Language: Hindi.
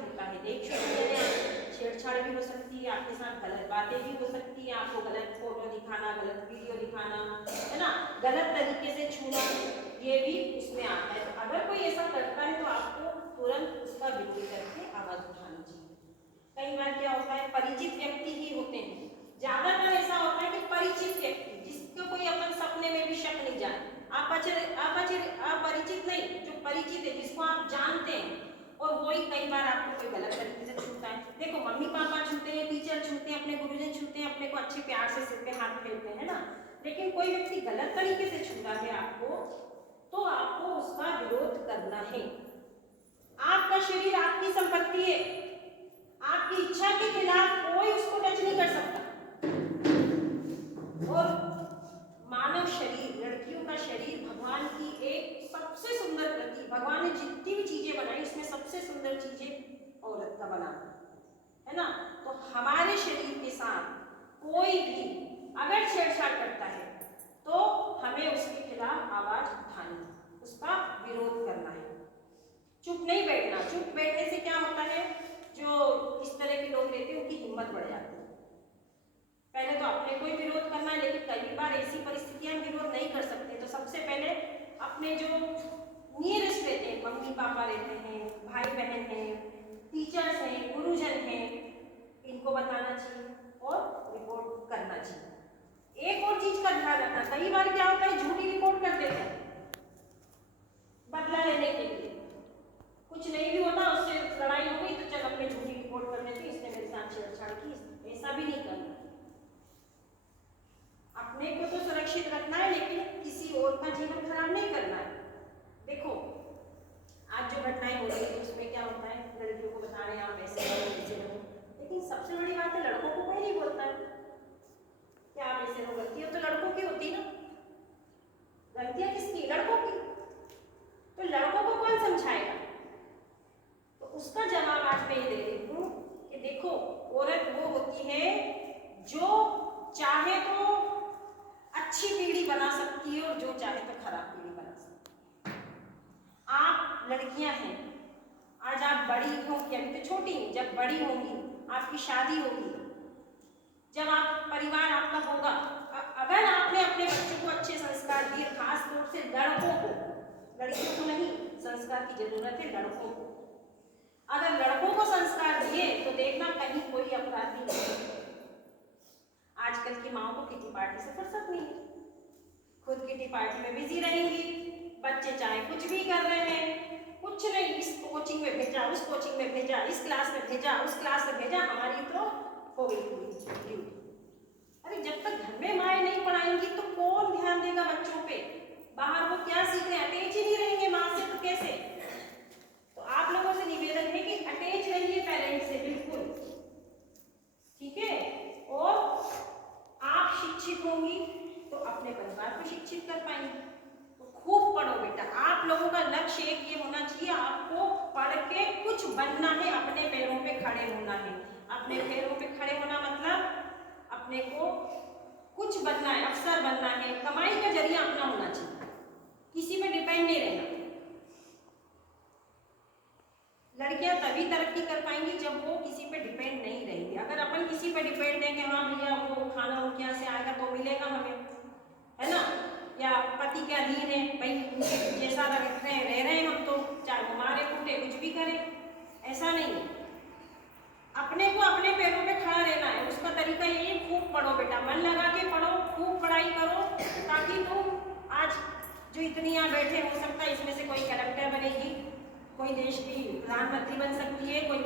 होता है। देख चुकी है, छेड़छाड़ भी हो सकती है, आपके साथ गलत बातें भी हो सकती है, आपको गलत फोटो दिखाना, गलत वीडियो दिखाना, है ना, गलत तरीके से छूना, ये भी उसमें आता है। तो अगर कोई ऐसा करता है तो आपको तुरंत उसका विरोध करके आवाज उठानी चाहिए। कई बार क्या होता है, परिचित व्यक्ति ही होते हैं, ज्यादातर ऐसा होता है कि परिचित व्यक्ति जिसको कोई अपन सपने में भी शक नहीं जाए, अपरिचित नहीं, जो परिचित है, जिसको आप जानते हैं, और वही कई बार आपको कोई गलत तरीके से छूता है। देखो, मम्मी पापा छूते हैं, टीचर छूते हैं, अपने गुरुजन छूते हैं, अपने को अच्छे प्यार से सिर पे हाथ फेरते हैं ना, लेकिन कोई व्यक्ति गलत तरीके से छूता है आपको, तो आपको उसका विरोध करना है। आपका शरीर आपकी संपत्ति है, आपकी इच्छा के खिलाफ कोई उसको टच नहीं कर सकता। और मानव शरीर, लड़कियों का शरीर भगवान की एक सबसे सुंदर कृति, भगवान ने जितनी भी चीजें बनाई उसमें सबसे सुंदर चीजें औरत का बनाना है ना। तो हमारे शरीर के साथ कोई भी अगर छेड़छाड़ करता है तो हमें उसके खिलाफ आवाज उठानी, उसका विरोध करना है, चुप नहीं बैठना। चुप बैठने से क्या होता है, जो इस तरह के लोग रहते हैं उनकी हिम्मत बढ़ जाती है। पहले तो अपने को ही विरोध करना है, लेकिन कई बार ऐसी परिस्थितियां हम विरोध नहीं कर सकते, तो सबसे पहले अपने जो नियरेस्ट रहते हैं, मम्मी पापा रहते हैं, भाई बहन हैं, टीचर्स हैं, गुरुजन हैं, इनको बताना चाहिए और रिपोर्ट करना चाहिए। एक और चीज का ध्यान रखना, कई बार क्या होता है, झूठी रिपोर्ट कर देते हैं बदला लेने के लिए। कुछ नहीं भी होता, उससे लड़ाई हो गई तो चल अपने झूठी रिपोर्ट कर देती, इसने मेरे साथ छेड़छाड़ की। ऐसा भी नहीं करना, अपने को तो सुरक्षित रखना है, लेकिन किसी और का जीवन खराब नहीं करना है। देखो, आज जो घटनाएं हो रही है उसमें क्या होता है, लड़कियों को बता रहे हैं आप ऐसे रहो ऐसे रहो, लेकिन सबसे बड़ी बात है लड़कों को कोई नहीं बोलता है कि आप ऐसे रहो। गलतियां तो लड़कों की होती ना, गलतियां किसकी, लड़कों की। तो लड़कों को कौन समझाएगा? तो उसका जवाब आज मैं ये दे रही हूँ कि देखो, औरत वो होती है जो चाहे तो अच्छी पीढ़ी बना सकती है और जो चाहे तो खराब पीढ़ी बना सकती है। आप लड़कियां हैं, आज आप बड़ी होंगी, अभी तो छोटी हैं, जब बड़ी होंगी, आपकी शादी होगी, जब आप परिवार आपका होगा, अगर आपने अपने बच्चों को अच्छे संस्कार दिए, खास तौर से लड़कों को, लड़कियों को नहीं, संस्कार की जरूरत है लड़कों को। अगर लड़कों को संस्कार दिए तो देखना कहीं कोई अपराधी नहीं। आजकल की माओ को किटी पार्टी से फुर्सत नहीं है, खुद किटी पार्टी में बिजी रहेंगी, बच्चे चाहे कुछ भी कर रहे हैं, कुछ नहीं, इस कोचिंग में भेजा, उस कोचिंग में भेजा, इस क्लास में भेजा, उस क्लास में भेजा, हमारी तो हो गई पूरी ड्यूटी। अरे जब तक घर में माएँ नहीं पढ़ाएंगी तो कौन ध्यान देगा बच्चों पे? बाहर वो क्या सीख रहे हैं, अटैच ही नहीं रहेंगे माँ से तो कैसे? तो आप लोगों से निवेदन है कि अटैच रहिए पेरेंट्स से, बिल्कुल ठीक है। और आप शिक्षित होंगी तो अपने परिवार को शिक्षित कर पाएंगे। तो खूब पढ़ो बेटा, आप लोगों का लक्ष्य एक ये होना चाहिए, आपको पढ़ के कुछ बनना है, अपने पैरों पे खड़े होना है। अपने पैरों पे खड़े होना मतलब अपने को कुछ बनना है, अफसर बनना है, कमाई का जरिया अपना होना चाहिए, किसी पे डिपेंड नहीं रहना। लड़कियां तभी तरक्की कर पाएंगी जब वो किसी पे डिपेंड नहीं रहेंगी। अगर अपन किसी पे डिपेंड है कि हाँ भैया वो खाना वो क्या से आएगा तो मिलेगा हमें, है ना, या पति के अधीन है भाई, उनके जैसा रह रहे हैं हम, तो चाहे वो मारे कूटे कुछ भी करें, ऐसा नहीं। अपने को अपने पैरों पे खड़ा रहना है, उसका तरीका ये है, खूब पढ़ो बेटा, मन लगा के पढ़ो, खूब पढ़ाई करो, ताकि तुम आज जो इतनी यहाँ बैठे, हो सकता है इसमें से कोई कलेक्टर बनेगी, कोई देश की प्रधानमंत्री बन सकती है, कोई